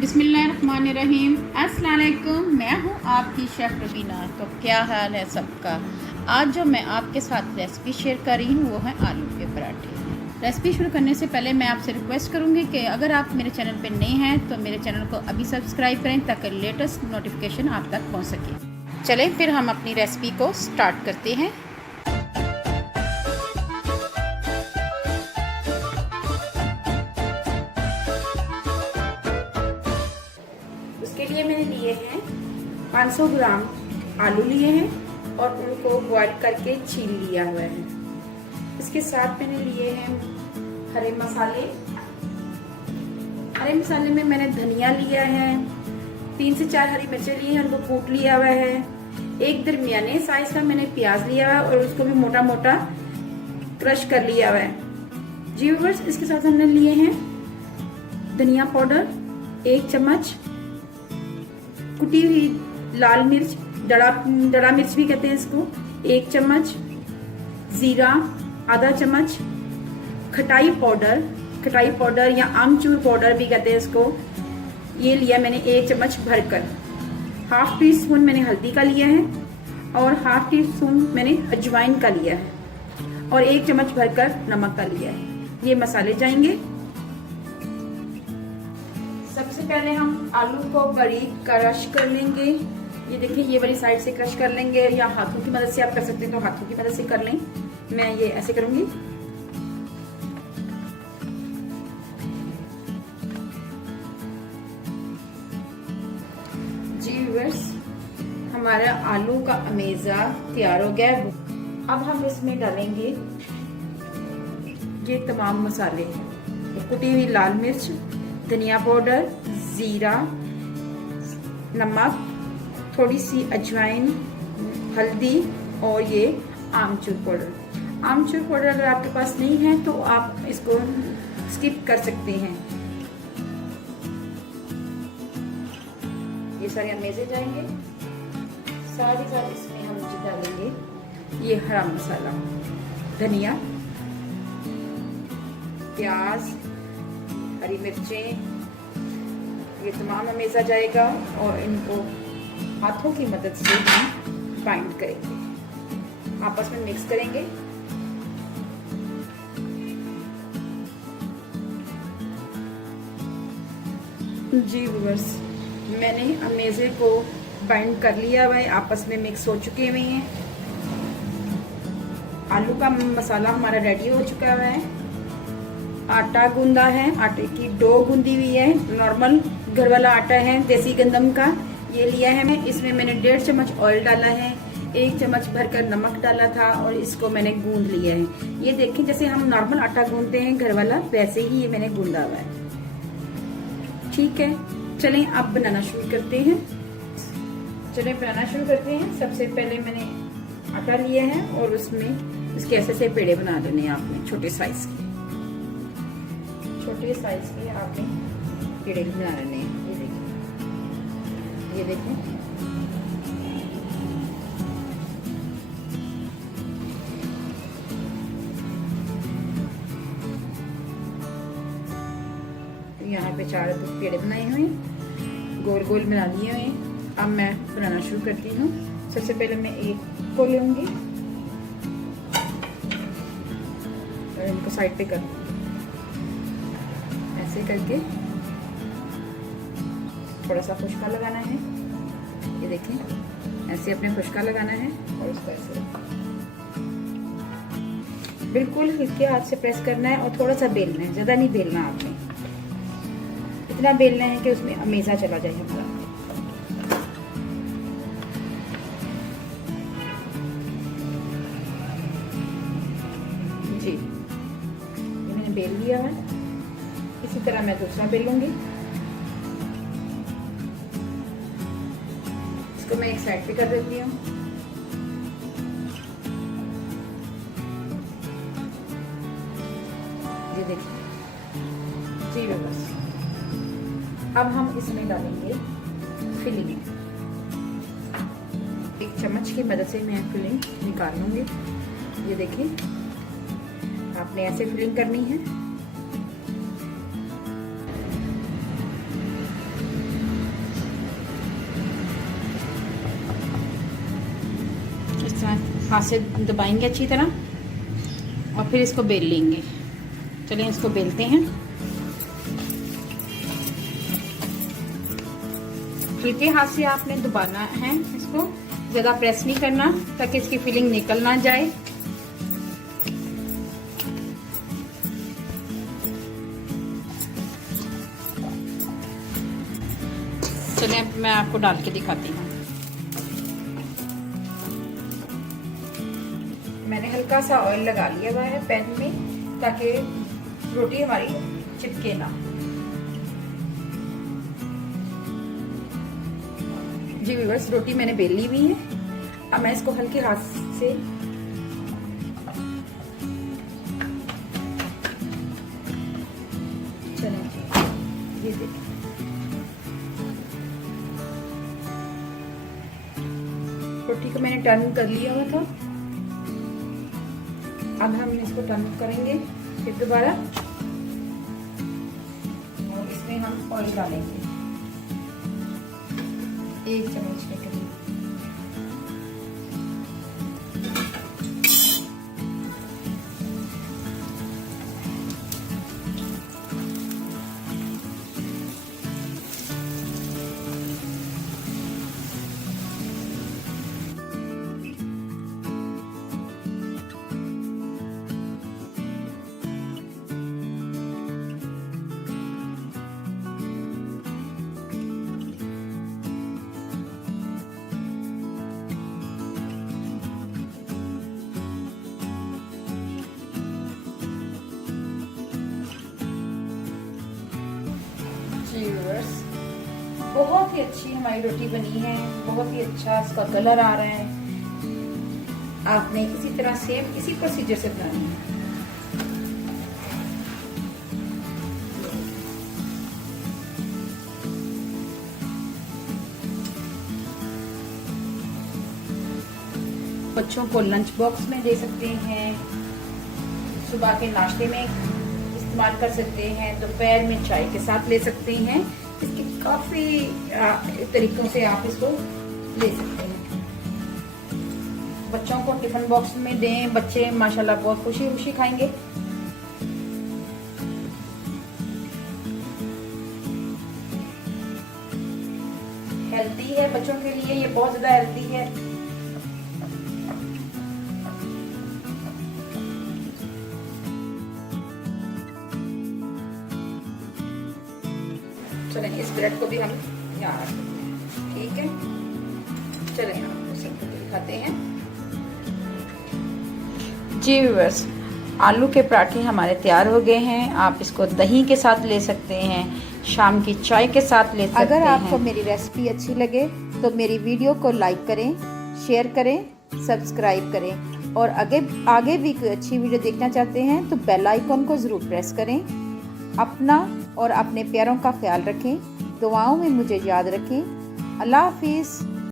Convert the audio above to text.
बिस्मिल्लाहिर्रहमानिर्रहीम। अस्सलाम वालेकुम, मैं हूँ आपकी शेफ़ रुबीना। तो क्या हाल है सबका। आज जो मैं आपके साथ रेसिपी शेयर कर रही हूँ वो है आलू के पराठे। रेसिपी शुरू करने से पहले मैं आपसे रिक्वेस्ट करूँगी कि अगर आप मेरे चैनल पर नए हैं तो मेरे चैनल को अभी सब्सक्राइब करें ताकि लेटेस्ट नोटिफिकेशन आप तक पहुँच सके। चलें फिर हम अपनी रेसिपी को स्टार्ट करते हैं। उसके लिए मैंने लिए हैं 500 ग्राम आलू लिए हैं और उनको बॉईल करके छील लिया हुआ है। इसके साथ मैंने लिए हैं हरे मसाले। हरे मसाले में मैंने धनिया लिया है, 3 से 4 हरी मिर्चें ली हैं, उनको कूट लिया हुआ है। एक दरमियाने साइज का मैंने प्याज लिया हुआ है और उसको भी मोटा मोटा क्रश कर लिया हुआ है। जी व्यूअर्स, इसके साथ हमने लिए हैं धनिया पाउडर 1 चम्मच, कुटी हुई लाल मिर्च, डड़ा मिर्च भी कहते हैं इसको, 1 चम्मच, जीरा आधा चम्मच, खटाई पाउडर या आमचूर पाउडर भी कहते हैं इसको, ये लिया मैंने 1 चम्मच भरकर। ½ टी स्पून मैंने हल्दी का लिया है और ½ टी स्पून मैंने अजवाइन का लिया है और 1 चम्मच भरकर नमक का लिया है। ये मसाले जाएंगे। सबसे पहले हम आलू को बारीक क्रश कर लेंगे। ये देखिए, ये वाली साइड से क्रश कर लेंगे या हाथों की मदद से आप कर सकते हैं तो हाथों की मदद से कर लें। मैं ये ऐसे करूंगी। जी व्यूअर्स, हमारा आलू का अमेजा तैयार हो गया है। अब हम इसमें डालेंगे ये तमाम मसाले, कुटी हुई लाल मिर्च, धनिया पाउडर, जीरा, नमक, थोड़ी सी अजवाइन, हल्दी और ये आमचूर पाउडर। आमचूर पाउडर अगर आपके पास नहीं है तो आप इसको स्किप कर सकते हैं। ये सारे अमेजे जाएंगे। साथ इसमें हम डालेंगे ये हरा मसाला, धनिया, प्याज, हरी मिर्चें, ये तमाम अमेजा जाएगा और इनको हाथों की मदद से हम बाइंड करेंगे, आपस में मिक्स करेंगे। जी व्यूअर्स, मैंने अमेजे को बाइंड कर लिया हुआ है, आपस में मिक्स हो चुके हुए हैं। आलू का मसाला हमारा रेडी हो चुका हुआ है। आटा गूंदा है, आटे की डो गूंदी हुई है, नॉर्मल घर वाला आटा है, देसी गंदम का, ये लिया है मैं। इसमें मैंने 1.5 चम्मच ऑयल डाला है, 1 चम्मच भरकर नमक डाला था और इसको मैंने गूंद लिया है। ये देखें, जैसे हम नॉर्मल आटा गूंदते हैं घर वाला, वैसे ही ये मैंने गूंदा हुआ है। ठीक है, चलें अब बनाना शुरू करते हैं। सबसे पहले मैंने आटा लिया है और उसमें इसके ऐसे पेड़े बना देने हैं आपने, छोटे साइज के आपने पेड़े बना लेने हैं। ये देखिए, यहाँ पे 4 पेड़े बनाए हुए हैं, गोल गोल बना लिए हुए हैं। अब मैं बनाना शुरू करती हूँ। सबसे पहले मैं एक को लूंगी और इनको साइड पे कर दूंगी, ऐसे करके थोड़ा सा खुशका लगाना है। ये देखें, ऐसे अपने खुशका लगाना है और उसको ऐसे बिल्कुल हल्के हाथ से प्रेस करना है और थोड़ा सा बेलना है, ज्यादा नहीं बेलना आपने, इतना बेलना है कि उसमें अमेजा चला जाए हमारा। जी, ये मैंने बेल लिया है। इसी तरह मैं दूसरा बेलूंगी। इसको मैं एक साइड पे कर देती हूँ। ये देखिए। जी बस, अब हम इसमें डालेंगे फिलिंग। 1 चम्मच की मदद से मैं फिलिंग निकाल लूंगी। ये देखिए, आपने ऐसे फिलिंग करनी है। हाथ से दबाएंगे अच्छी तरह और फिर इसको बेल लेंगे। चलिए इसको बेलते हैं। हल्के हाथ से आपने दबाना है, इसको ज़्यादा प्रेस नहीं करना ताकि इसकी फिलिंग निकल ना जाए। चलिए मैं आपको डाल के दिखाती हूँ। मैंने हल्का सा ऑयल लगा लिया हुआ है पैन में ताकि रोटी हमारी चिपके ना। जी व्यूअर्स, रोटी मैंने बेल ली हुई है। अब मैं इसको हल्के हाथ से चलें, ये देखिए रोटी को मैंने टर्न कर लिया हुआ था। अब हम इसको टर्न करेंगे फिर दोबारा और इसमें हम ऑयल डालेंगे 1 चम्मच के करीब। बहुत ही अच्छी हमारी रोटी बनी है, बहुत ही अच्छा इसका कलर आ रहा है। आपने इसी तरह सेम इसी प्रोसीजर से बनानी है। बच्चों को लंच बॉक्स में दे सकते हैं, सुबह के नाश्ते में इस्तेमाल कर सकते हैं, दोपहर में चाय के साथ ले सकते हैं। इसके काफी तरीकों से आप इसको ले सकते हैं। बच्चों को टिफिन बॉक्स में दें, बच्चे माशाल्लाह बहुत खुशी खुशी खाएंगे। हेल्दी है बच्चों के लिए, ये बहुत ज्यादा हेल्दी है। चलें इस ब्रेड को भी हम यहाँ रख सकते हैं, ठीक है। चलें आपको सबको दिखाते हैं। जी व्यूअर्स, आलू के पराठे हमारे तैयार हो गए हैं। आप इसको दही के साथ ले सकते हैं, शाम की चाय के साथ ले सकते हैं। अगर आपको मेरी रेसिपी अच्छी लगे तो मेरी वीडियो को लाइक करें, शेयर करें, सब्सक्राइब करें और आगे भी कोई अच्छी वीडियो देखना चाहते हैं तो बेल आइकॉन को ज़रूर प्रेस करें। अपना और अपने प्यारों का ख्याल रखें, दुआओं में मुझे याद रखें। अल्लाह हाफिज़।